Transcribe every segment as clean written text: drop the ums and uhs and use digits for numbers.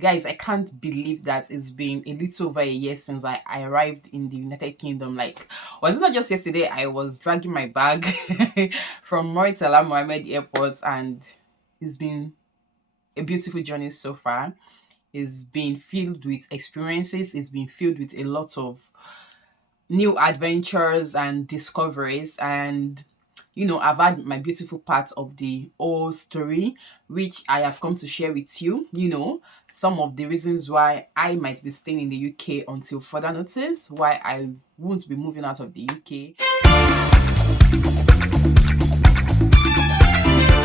Guys, I can't believe that it's been a little over a year since I arrived in the United Kingdom. Like, was it not just yesterday I was dragging my bag from Murtala Mohammed Airport, and it's been a beautiful journey so far. It's been filled with experiences, it's been filled with a lot of new adventures and discoveries. And I've had my beautiful part of the whole story, which I have come to share with you. Some of the reasons why I might be staying in the UK until further notice, why I won't be moving out of the UK.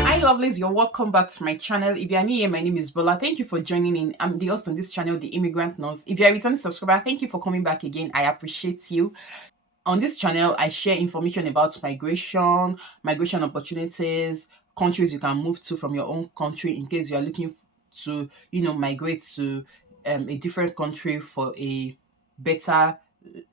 Hi lovelies, you're welcome back to my channel. If you are new here, my name is Bola. Thank you for joining in. I'm the host on this channel, The Immigrant Nurse. If you're a returning subscriber, thank you for coming back again. I appreciate you. On this channel, I share information about migration opportunities, countries you can move to from your own country in case you are looking to, migrate to a different country for a better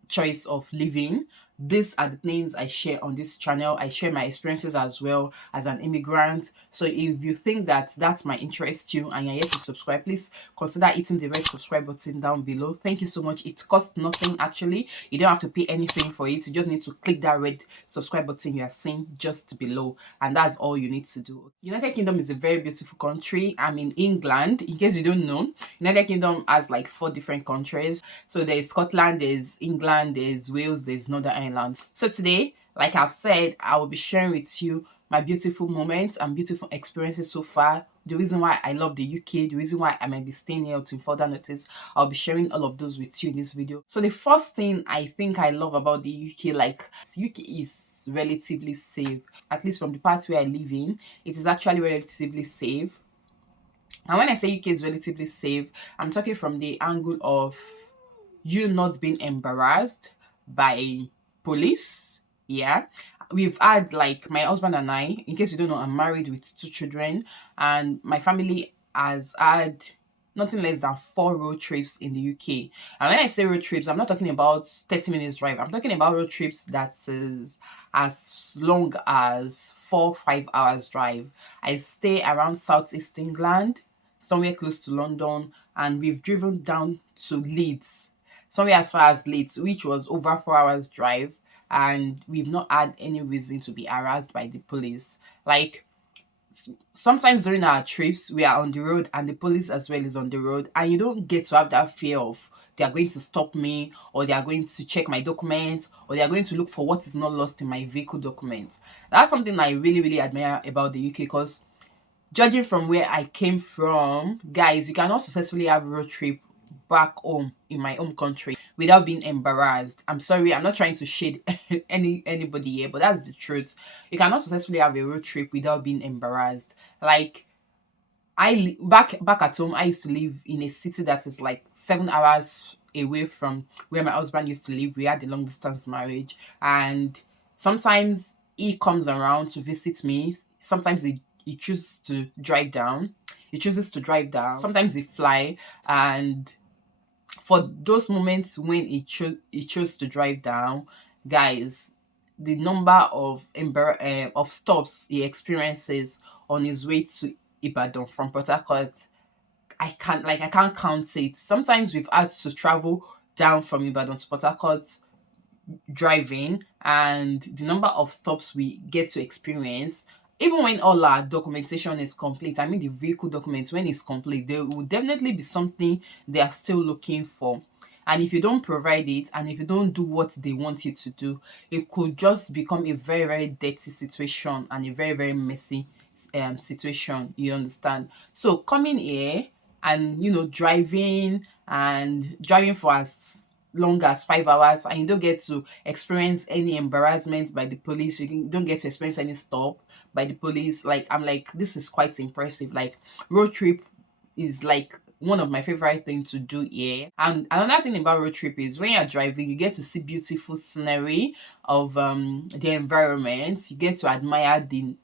choice of living. These are the things I share on this channel. I share my experiences as well as an immigrant. So if you think that might interest you and you're yet to subscribe, please consider hitting the red subscribe button down below. Thank you so much. It costs nothing actually. You don't have to pay anything for it. You just need to click that red subscribe button you are seeing just below, and that's all you need to do. United Kingdom is a very beautiful country. I'm in England. In case you don't know, United Kingdom has like 4 different countries. So there's Scotland, there's England, there's Wales, there's Northern Ireland. So today, like I've said, I will be sharing with you my beautiful moments and beautiful experiences so far. The reason why I love the UK, the reason why I might be staying here until further notice, I'll be sharing all of those with you in this video. So the first thing I think I love about the UK, like UK is relatively safe. At least from the part where I live in, it is actually relatively safe. And when I say UK is relatively safe, I'm talking from the angle of you not being embarrassed by police. Yeah. We've had, like, my husband and I, in case you don't know, I'm married with 2 children, and my family has had nothing less than 4 road trips in the UK. And when I say road trips, I'm not talking about 30 minutes drive. I'm talking about road trips that is as long as 4-5 hours drive. I stay around Southeast England, somewhere close to London, and we've driven down to Leeds, somewhere as far as Leeds, which was over 4 hours drive, and we've not had any reason to be harassed by the police. Like, sometimes during our trips, we are on the road and the police as well is on the road, and you don't get to have that fear of they are going to stop me, or they are going to check my documents, or they are going to look for what is not lost in my vehicle documents. That's something I really, really admire about the UK, because judging from where I came from, guys, you cannot successfully have a road trip back home in my home country without being embarrassed. I'm sorry, I'm not trying to shade anybody here, but that's the truth. You cannot successfully have a road trip without being embarrassed. Like, back at home, I used to live in a city that is like 7 hours away from where my husband used to live. We had a long distance marriage, and sometimes he comes around to visit me. Sometimes he chooses to drive down. He chooses to drive down. Sometimes he fly, and for those moments when he chose to drive down, guys, the number of stops he experiences on his way to Ibadan from Port Harcourt, I can't count it. Sometimes we've had to travel down from Ibadan to Port Harcourt driving, and the number of stops we get to experience, even when all our documentation is complete, I mean the vehicle documents, when it's complete, there will definitely be something they are still looking for. And if you don't provide it, and if you don't do what they want you to do, it could just become a very, very dirty situation and a very, very messy situation. You understand? So coming here and driving for as long as 5 hours, and you don't get to experience any embarrassment by the police, don't get to experience any stop by the police, like, I'm like, this is quite impressive. Like, road trip is like one of my favorite things to do here. And another thing about road trip is when you're driving, you get to see beautiful scenery of the environment. You get to admire the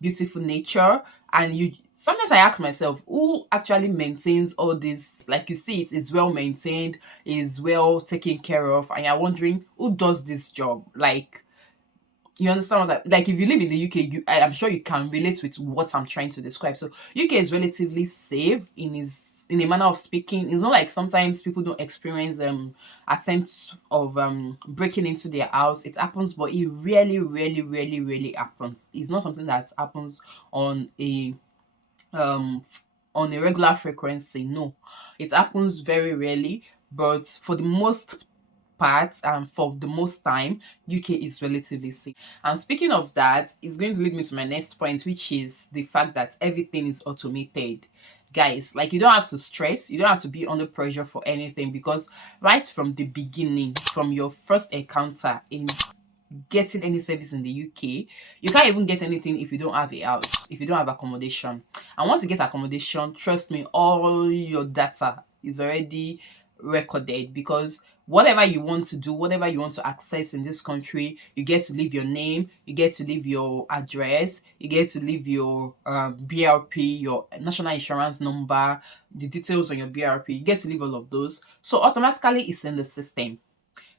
beautiful nature. And you sometimes I ask myself, who actually maintains all this? Like, you see, it's well maintained, is well taken care of, and you're wondering who does this job. Like, you understand what like, if you live in the UK, I'm sure you can relate with what I'm trying to describe. So UK is relatively safe in its in a manner of speaking. It's not like sometimes people don't experience attempts of breaking into their house. It happens, but it really, really, really, really happens. It's not something that happens on a um on a regular frequency. No, it happens very rarely, but for the most part and for the most time, UK is relatively safe. And speaking of that, it's going to lead me to my next point, which is the fact that everything is automated. Guys, like, you don't have to stress, you don't have to be under pressure for anything, because right from the beginning, from your first encounter in getting any service in the UK, you can't even get anything if you don't have a house, if you don't have accommodation. And once you get accommodation, trust me, all your data is already recorded, because whatever you want to do, whatever you want to access in this country, you get to leave your name, you get to leave your address, you get to leave your BRP, your national insurance number, the details on your BRP, you get to leave all of those. So automatically it's in the system.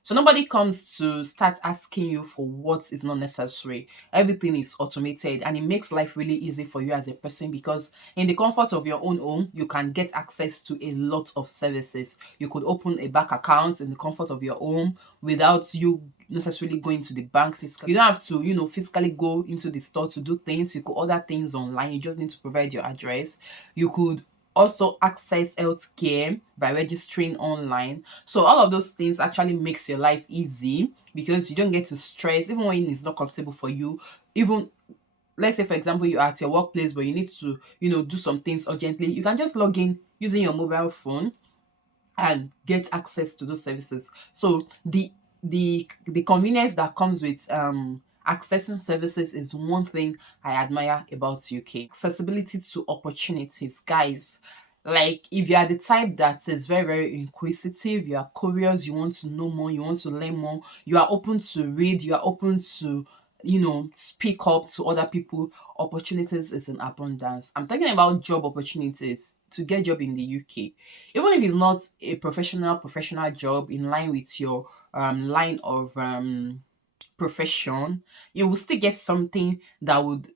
So nobody comes to start asking you for what is not necessary. Everything is automated, and it makes life really easy for you as a person, because in the comfort of your own home, you can get access to a lot of services. You could open a bank account in the comfort of your home without you necessarily going to the bank physically. You don't have to, physically go into the store to do things. You could order things online. You just need to provide your address. You could also access healthcare by registering online. So all of those things actually makes your life easy, because you don't get to stress even when it's not comfortable for you. Even, let's say for example, you're at your workplace but you need to, do some things urgently, you can just log in using your mobile phone and get access to those services. So the convenience that comes with accessing services is one thing I admire about UK. Accessibility to opportunities, guys. Like, if you are the type that is very, very inquisitive, you are curious, you want to know more, you want to learn more, you are open to read, you are open to, speak up to other people, opportunities is in abundance. I'm talking about job opportunities to get job in the UK. Even if it's not a professional job in line with your line of profession, you will still get something that would,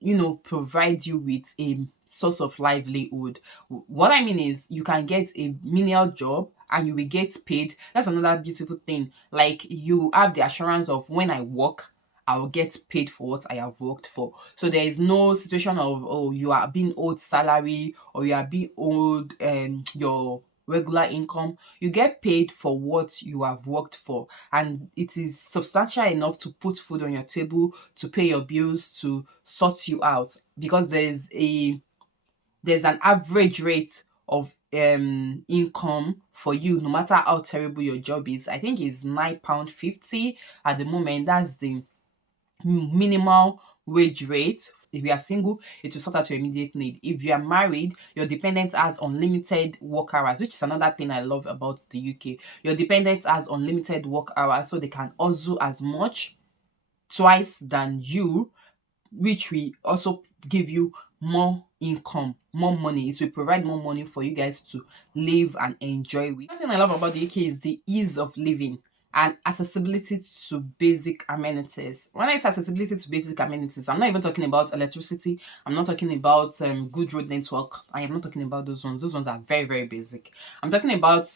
provide you with a source of livelihood. What I mean is, you can get a menial job and you will get paid. That's another beautiful thing. Like, you have the assurance of, when I work, I will get paid for what I have worked for. So there is no situation of, oh, you are being owed salary, or you are being owed your regular income. You get paid for what you have worked for, and it is substantial enough to put food on your table, to pay your bills, to sort you out, because there's an average rate of income for you, no matter how terrible your job is. I think it's £9.50 at the moment. That's the minimal wage rate. If you are single, it will sort out your immediate need. If you are married, your dependent has unlimited work hours, which is another thing I love about the UK. Your dependent has unlimited work hours, so they can also as much, twice than you, which will also give you more income, more money. It will provide more money for you guys to live and enjoy with. One thing I love about the UK is the ease of living and accessibility to basic amenities. When I say accessibility to basic amenities, I'm not even talking about electricity. I'm not talking about good road network. I am not talking about those ones. Those ones are very, very basic. I'm talking about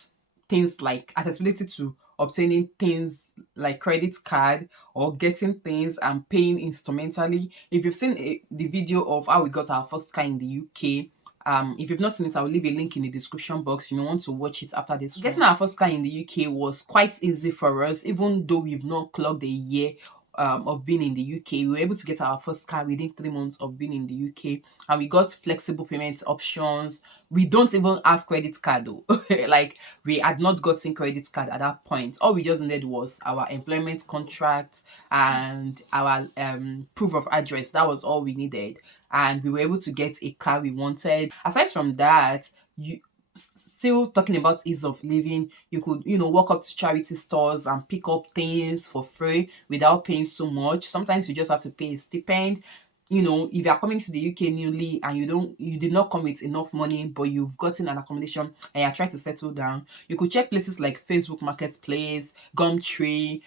things like accessibility to obtaining things like credit card, or getting things and paying instrumentally. If you've seen the video of how we got our first car in the UK, if you've not seen it, I'll leave a link in the description box. You may want to watch it after this. Getting our first car in the UK was quite easy for us, even though we've not clocked a year of being in the UK. We were able to get our first car within 3 months of being in the UK, and we got flexible payment options. We don't even have credit card though. Like, we had not gotten credit card at that point. All we just needed was our employment contract and our proof of address. That was all we needed, and we were able to get a car we wanted. Aside from that, you still talking about ease of living, you could, walk up to charity stores and pick up things for free without paying so much. Sometimes you just have to pay a stipend. If you're coming to the UK newly and you did not come with enough money, but you've gotten an accommodation and you're trying to settle down, you could check places like Facebook Marketplace, Gumtree,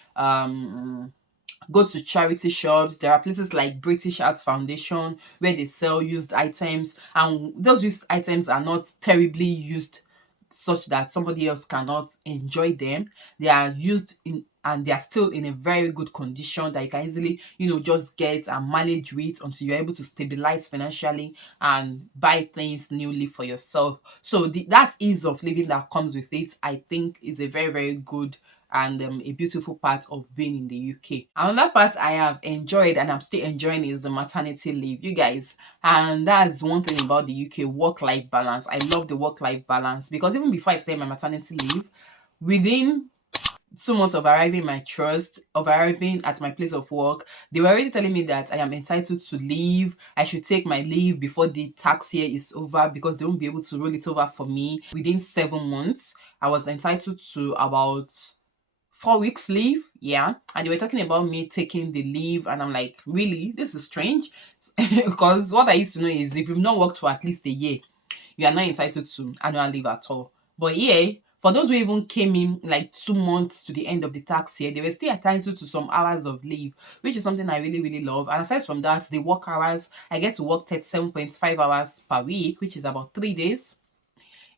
go to charity shops. There are places like British Arts Foundation where they sell used items, and those used items are not terribly used such that somebody else cannot enjoy them. They are used in and they are still in a very good condition that you can easily, just get and manage with until you're able to stabilize financially and buy things newly for yourself. So that ease of living that comes with it, I think, is a very, very good and a beautiful part of being in the UK. Another part I have enjoyed and I'm still enjoying is the maternity leave, you guys. And that's one thing about the UK, work-life balance. I love the work-life balance because even before I started my maternity leave, within 2 months of arriving at my place of work, they were already telling me that I am entitled to leave. I should take my leave before the tax year is over because they won't be able to roll it over for me. Within 7 months, I was entitled to about 4 weeks leave. Yeah. And they were talking about me taking the leave. And I'm like, really? This is strange. Because what I used to know is if you've not worked for at least a year, you are not entitled to annual leave at all. But yeah, for those who even came in like 2 months to the end of the tax year, they were still entitled to some hours of leave, which is something I really, really love. And aside from that, the work hours, I get to work 37.5 hours per week, which is about 3 days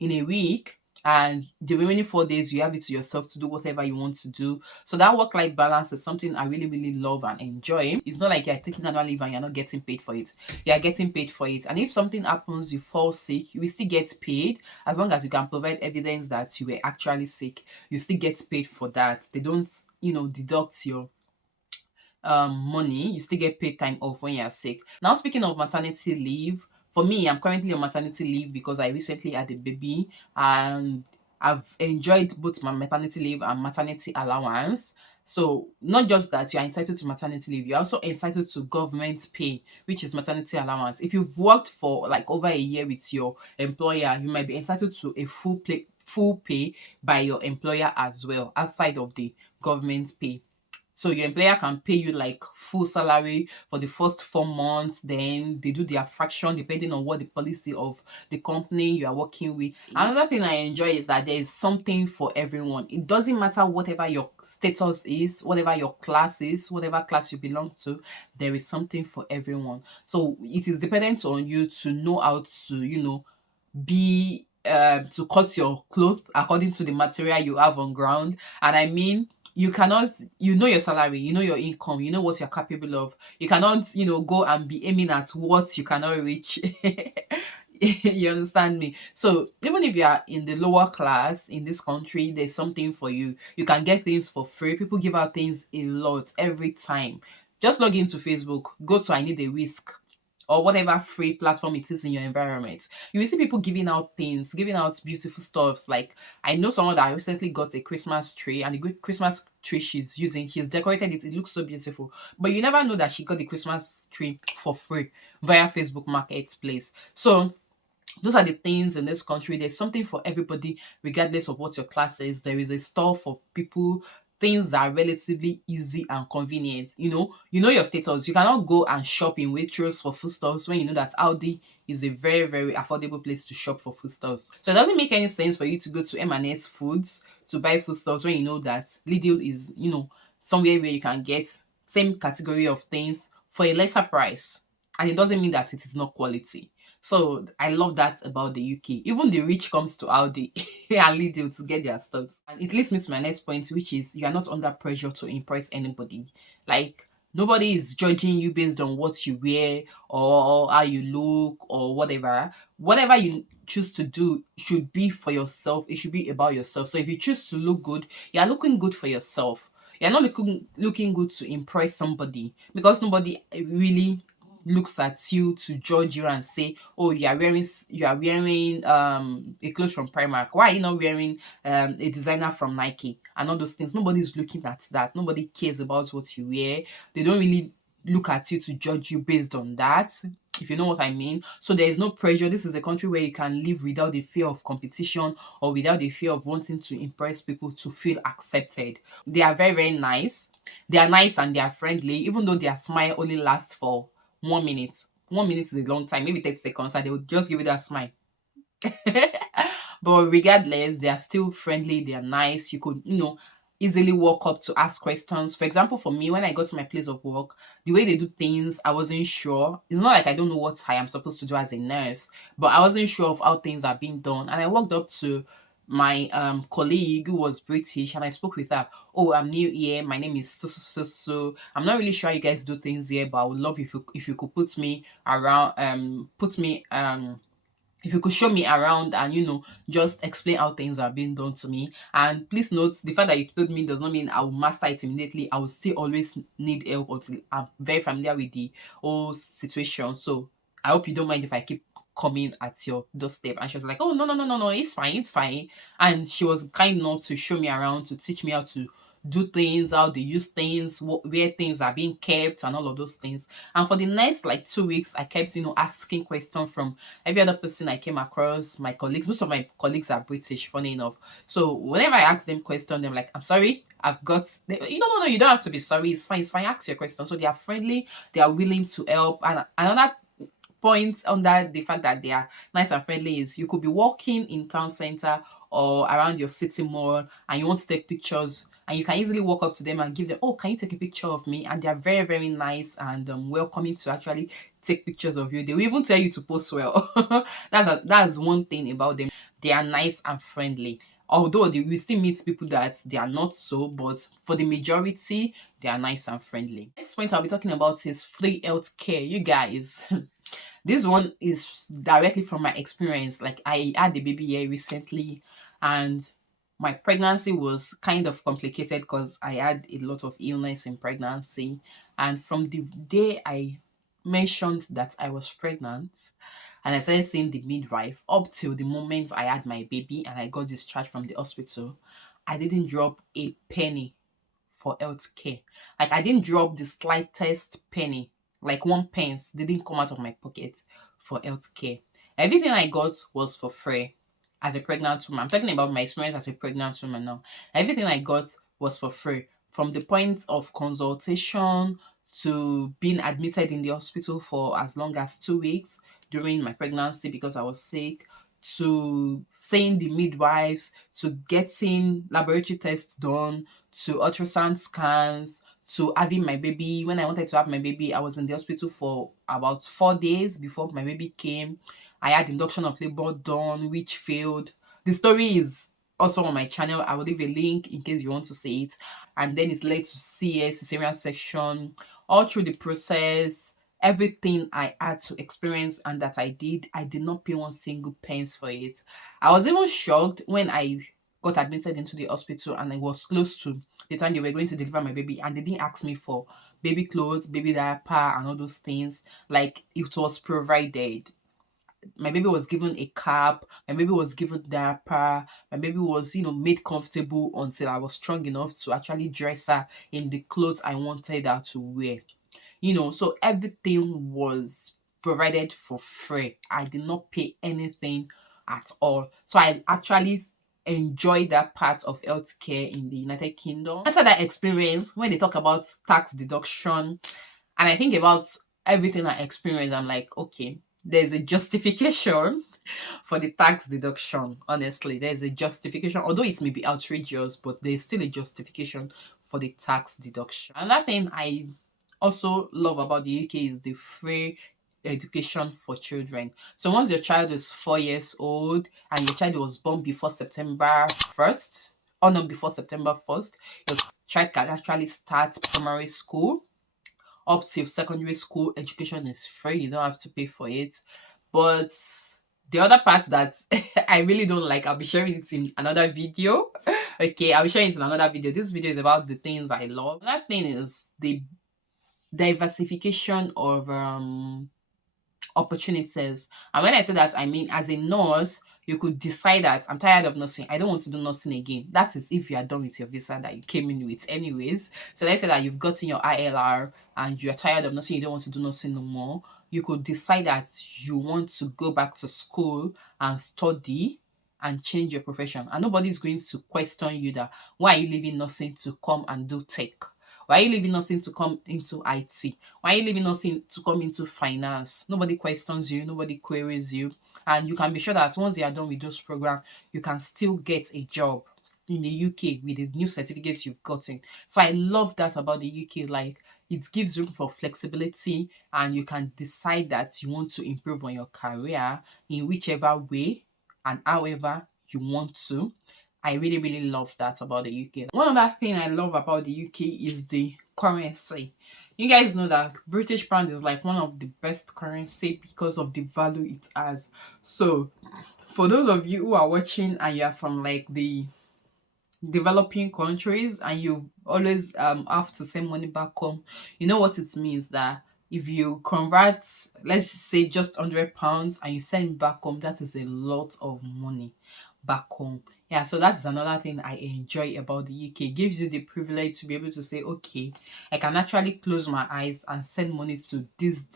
in a week. And the remaining 4 days, you have it to yourself to do whatever you want to do. So that work-life balance is something I really, really love and enjoy. It's not like you're taking annual leave and you're not getting paid for it. You're getting paid for it. And if something happens, you fall sick, you will still get paid as long as you can provide evidence that you were actually sick. You still get paid for that. They don't, deduct your money. You still get paid time off when you're sick. Now, speaking of maternity leave, for me, I'm currently on maternity leave because I recently had a baby and I've enjoyed both my maternity leave and maternity allowance. So not just that you're entitled to maternity leave, you're also entitled to government pay, which is maternity allowance. If you've worked for like over a year with your employer, you might be entitled to a full pay by your employer as well, outside of the government pay. So your employer can pay you like full salary for the first 4 months, then they do their fraction depending on what the policy of the company you are working with is. Another thing I enjoy is that there is something for everyone. It doesn't matter whatever your status is, whatever your class is, whatever class you belong to, there is something for everyone. So it is dependent on you to know how to, be to cut your cloth according to the material you have on ground. And I mean, you cannot, your salary, your income, what you're capable of. You cannot, go and be aiming at what you cannot reach. You understand me? So even if you are in the lower class in this country, there's something for you. You can get things for free. People give out things a lot every time. Just log into Facebook, go to I Need a Whisk or whatever free platform it is in your environment. You will see people giving out things, giving out beautiful stuffs. Like I know someone that recently got a Christmas tree, and the good Christmas tree she's decorated it. It looks so beautiful. But you never know that she got the Christmas tree for free via Facebook Marketplace. So those are the things in this country. There's something for everybody, regardless of what your class is. There is a store for people. Things are relatively easy and convenient. You know your status. You cannot go and shop in Waitrose for foodstuffs when you know that Aldi is a very, very affordable place to shop for foodstuffs. So it doesn't make any sense for you to go to M&S Foods to buy foodstuffs when you know that Lidl is, somewhere where you can get same category of things for a lesser price. And it doesn't mean that it is not quality. So I love that about the UK. Even the rich comes to Aldi and Lidl to get their stuff. And it leads me to my next point, which is you are not under pressure to impress anybody. Like nobody is judging you based on what you wear or how you look or whatever. Whatever you choose to do should be for yourself. It should be about yourself. So if you choose to look good, you are looking good for yourself. You're not looking good to impress somebody because nobody really looks at you to judge you and say, oh, you are wearing a clothes from Primark. Why are you not wearing a designer from Nike and all those things? Nobody's looking at that. Nobody cares about what you wear. They don't really look at you to judge you based on that, if you know what I mean. So there is no pressure. This is a country where you can live without the fear of competition or without the fear of wanting to impress people to feel accepted. They are very, very nice. They are nice and they are friendly, even though their smile only lasts for 1 minute. 1 minute is a long time, maybe 30 seconds, and they will just give you that smile. But regardless, they are still friendly, they are nice. You could, easily walk up to ask questions. For example, for me, when I got to my place of work, the way they do things, I wasn't sure. It's not like I don't know what I am supposed to do as a nurse, but I wasn't sure of how things are being done. And I walked up to my colleague who was British, and I spoke with her. Oh, I'm new here. My name is so so so so. I'm not really sure how you guys do things here, but I would love if you could put me around put me if you could show me around and just explain how things are being done to me. And please note, the fact that you told me does not mean I will master it immediately. I will still always need help until I'm very familiar with the whole situation. So I hope you don't mind if I keep coming at your doorstep. And she was like, oh, no, no, no, no, no, it's fine, it's fine. And she was kind enough to show me around, to teach me how to do things, how they use things, where things are being kept, and all of those things. And for the next like 2 weeks, I kept asking questions from every other person I came across, my colleagues. Most of my colleagues are British, funny enough. So whenever I ask them questions, they're like, I'm sorry, I've got no, you don't have to be sorry, it's fine, ask your question. So they are friendly, they are willing to help. And another point under the fact that they are nice and friendly is you could be walking in town center or around your city mall and you want to take pictures, and you can easily walk up to them and give them, oh, can you take a picture of me? And they are very, very nice and welcoming to actually take pictures of you. They will even tell you to post well. That's one thing about them. They are nice and friendly. Although we still meet people that they are not so, but for the majority, they are nice and friendly. Next point I'll be talking about is free healthcare. You guys, this one is directly from my experience. Like, I had a baby here recently, and my pregnancy was kind of complicated because I had a lot of illness in pregnancy. And from the day I mentioned that I was pregnant and I started seeing the midwife up till the moment I had my baby and I got discharged from the hospital, I didn't drop a penny for healthcare. Like, I didn't drop the slightest penny, like one pence didn't come out of my pocket for healthcare. Everything I got was for free as a pregnant woman. I'm talking about my experience as a pregnant woman now. Everything I got was for free. From the point of consultation to being admitted in the hospital for as long as 2 weeks during my pregnancy because I was sick, to seeing the midwives, to getting laboratory tests done, to ultrasound scans, to having my baby. When I wanted to have my baby, I was in the hospital for about 4 days before my baby came. I had induction of labor done, which failed. The story is also on my channel. I will leave a link in case you want to see it. And then it led to CS, cesarean section, all through the process. Everything I had to experience and that I did not pay one single pence for it. I was even shocked when I got admitted into the hospital and I was close to the time they were going to deliver my baby, and they didn't ask me for baby clothes, baby diaper, and all those things. Like, it was provided. My baby was given a cap, my baby was given diaper, my baby was, made comfortable until I was strong enough to actually dress her in the clothes I wanted her to wear. So everything was provided for free. I did not pay anything at all. So I actually enjoyed that part of healthcare in the United Kingdom. After that experience, when they talk about tax deduction, and I think about everything I experienced, I'm like, okay, there's a justification for the tax deduction. Honestly, there's a justification, although it may be outrageous, but there's still a justification for the tax deduction. Another thing I also love about the UK is the free education for children. So once your child is 4 years old and your child was born before September 1st, or not before September 1st, your child can actually start primary school. Up till secondary school, education is free. You don't have to pay for it. But the other part that I really don't like, I'll be sharing it in another video. Okay, I'll be sharing it in another video. This video is about the things I love. Another thing is the diversification of opportunities. And when I say that, I mean, as a nurse, you could decide that I'm tired of nursing. I don't want to do nursing again. That is if you are done with your visa that you came in with anyways. So let's say that you've gotten your ILR and you're tired of nursing, you don't want to do nursing no more. You could decide that you want to go back to school and study and change your profession. And nobody's going to question you that why are you leaving nursing to come and do tech? Why are you leaving nursing to come into IT? Why are you leaving nursing to come into finance? Nobody questions you, nobody queries you. And you can be sure that once you are done with those programs, you can still get a job in the UK with the new certificates you've gotten. So I love that about the UK. Like, it gives room for flexibility and you can decide that you want to improve on your career in whichever way and however you want to. I really, really love that about the UK. One other thing I love about the UK is the currency. You guys know that British pound is like one of the best currency because of the value it has. So for those of you who are watching and you are from like the developing countries and you always have to send money back home, you know what it means that if you convert, let's just say just £100 and you send it back home, that is a lot of money back home. Yeah, so that's another thing I enjoy about the UK. It gives you the privilege to be able to say, okay, I can actually close my eyes and send money to this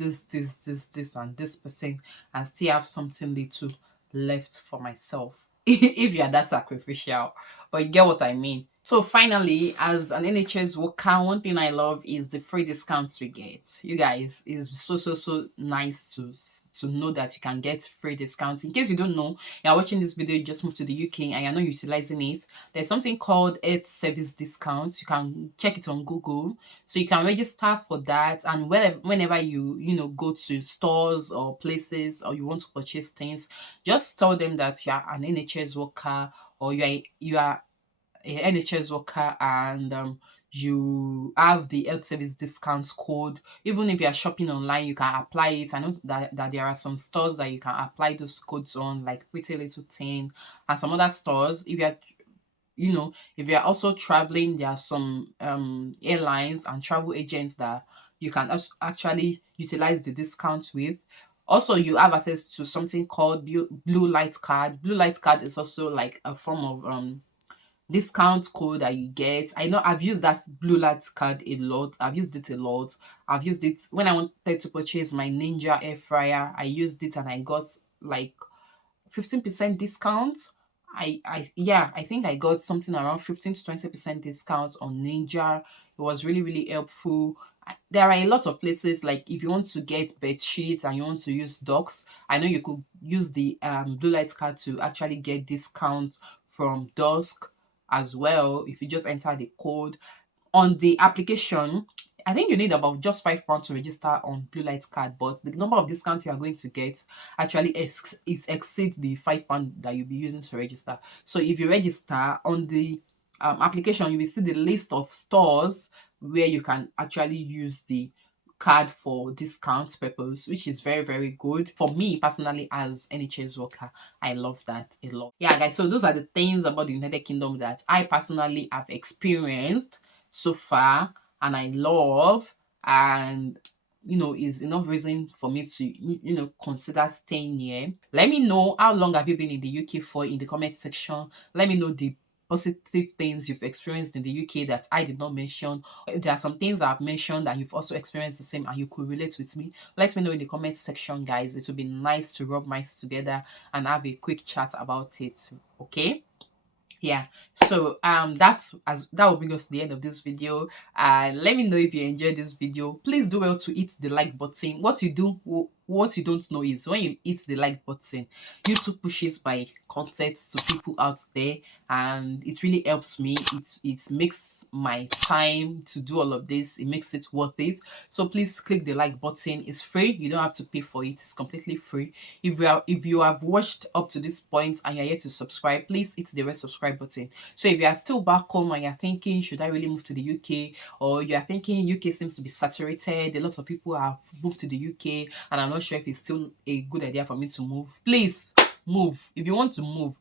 and this person and still have something little left for myself. If you are that sacrificial, but you get what I mean. So finally, as an NHS worker, one thing I love is the free discounts we get. You guys, it's so nice to know that you can get free discounts. In case you don't know, you're watching this video, you just moved to the UK and you're not utilizing it. There's something called health service discounts. You can check it on Google. So you can register for that, and whenever you go to stores or places or you want to purchase things, just tell them that you are an NHS worker or you are a NHS worker and you have the health service discount code. Even if you are shopping online, you can apply it. I know that there are some stores that you can apply those codes on, like Pretty Little Thing and some other stores. If you're also traveling, there are some airlines and travel agents that you can actually utilize the discounts with. Also, you have access to something called blue light card. Blue light card is also like a form of discount code that you get. I know I've used that blue light card a lot. I've used it a lot. I've used it when I wanted to purchase my Ninja air fryer. I used it and I got like 15% discount. I think I got something around 15 to 20% discount on Ninja. It was really, really helpful. There are a lot of places, like if you want to get bed sheets and you want to use docs, I know you could use the blue light card to actually get discount from Dusk as well if you just enter the code on the application. I think you need about just £5 to register on Blue Light Card, but the number of discounts you are going to get actually it exceeds the £5 that you'll be using to register. So if you register on the application, you will see the list of stores where you can actually use the card for discount purpose, which is very, very good. For me personally, as NHS worker, I love that a lot. Yeah, guys, so those are the things about the United Kingdom that I personally have experienced so far and I love, and is enough reason for me to consider staying here. Let me know how long have you been in the UK for in the comment section. Let me know the positive things you've experienced in the UK that I did not mention. If there are some things I've mentioned that you've also experienced the same and you could relate with me, let me know in the comment section, guys. It would be nice to rub minds together and have a quick chat about it. Okay? Yeah, so that will bring us to the end of this video. Let me know if you enjoyed this video. Please do well to hit the like button. What you don't know is when you hit the like button, YouTube pushes my content to people out there, and it really helps me. It makes my time to do all of this, it makes it worth it. So please click the like button. It's free, you don't have to pay for it, it's completely free. If you have watched up to this point and you're yet to subscribe, please hit the red subscribe button. So if you are still back home and you're thinking, should I really move to the UK? Or you are thinking UK seems to be saturated, a lot of people have moved to the UK and I'm not sure if it's still a good idea for me to move, please move. If you want to move.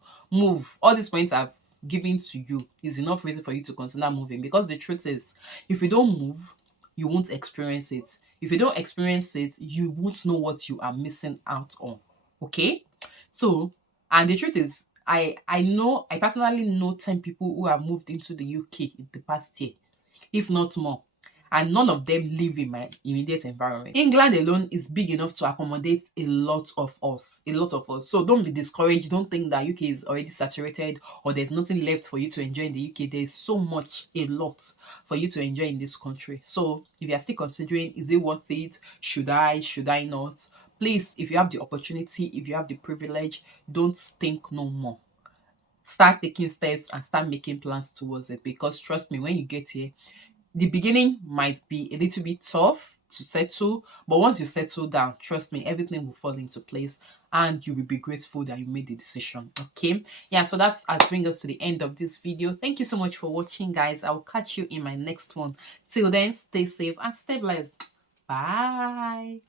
All these points I've given to you is enough reason for you to consider moving, because the truth is, if you don't move, you won't experience it. If you don't experience it, you won't know what you are missing out on. Okay? So, and the truth is, I personally know 10 people who have moved into the UK in the past year, if not more, and none of them live in my immediate environment. England alone is big enough to accommodate a lot of us. So don't be discouraged. Don't think that UK is already saturated or there's nothing left for you to enjoy in the UK. There's so much, a lot for you to enjoy in this country. So if you are still considering, is it worth it? Should I not? Please, if you have the opportunity, if you have the privilege, don't think no more. Start taking steps and start making plans towards it, because trust me, when you get here, the beginning might be a little bit tough to settle, but once you settle down, trust me, everything will fall into place and you will be grateful that you made the decision. Okay. Yeah, so that's as brings us to the end of this video. Thank you so much for watching, guys. I will catch you in my next one. Till then, stay safe and stay blessed. Bye.